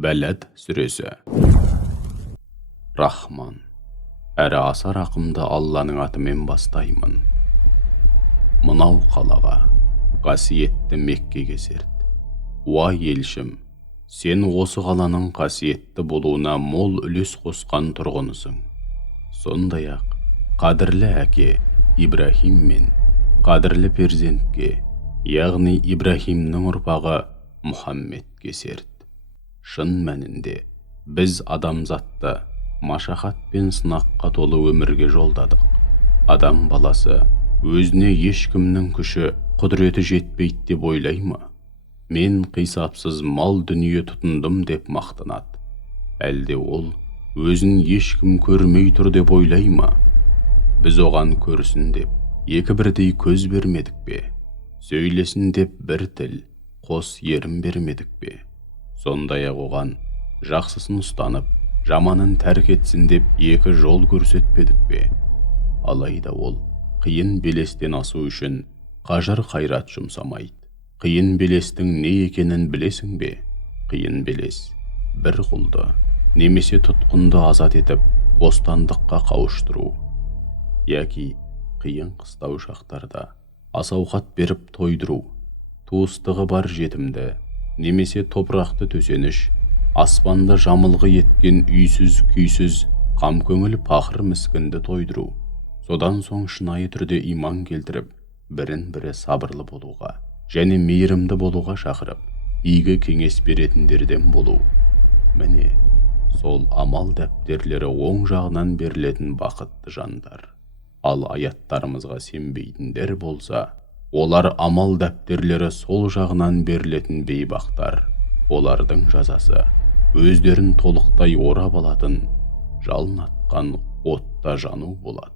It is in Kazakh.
Бәләд сүресі. Рахман. Әрі аса рақымды Алланың атымен бастаймын. Мынау қалаға, қасиетті Меккеге серт. Уа елшім, сен осы қаланың қасиетті болуына мол үлес қосқан тұрғынысың. Сондай-ақ, қадірлі әке Ибрахим мен қадірлі перзентке, яғни Ибрахимнің ұрпағы Мұхаммедке серт. Шын мәнінде, біз адамзатты машақат пен сынаққа толы өмірге жолдадық. Адам баласы өзіне ешкімнің күші, құдіреті жетпейді деп ойлай ма? Мен қисапсыз мал дүние тұтындым деп мақтанады. Әлде ол өзін ешкім көрмей тұр деп ойлай ма? Біз оған көрсін деп екі бірдей көз бермедік пе? Сөйлесін деп бір тіл, қос ерім бермедік пе? Сондай-ақ оған жақсысын ұстанып, жаманын тәрк етсін деп екі жол көрсетпедік пе? Алайда ол қиын белестен асу үшін қажыр қайрат жұмсамайды. Қиын белестің не екенін білесің бе? Қиын белес бір құлды немесе тұтқынды азат етіп, бостандыққа қауыштыру. Яки қиын қыстау шақтарда ас-ауқат беріп тойдыру, туыстығы бар жетімді немесе топырақты төсеніш, аспанды жамылғы еткен үйсіз күйсіз қамкөңіл пақыр міскінді тойдыру. Содан соң шынайы түрде иман келтіріп, бірін-бірі сабырлы болуға және мейірімді болуға шақырып, игі кеңес беретіндерден болу. Міне, сол амал дәптерлері оң жағынан берілетін бақытты жандар. Ал аяттарымызға сенбейтіндер болса, олар амал дәптерлері сол жағынан берілетін бейбақтар. Олардың жазасы өздерін толықтай орап алатын, жалын атқан отта жану болады.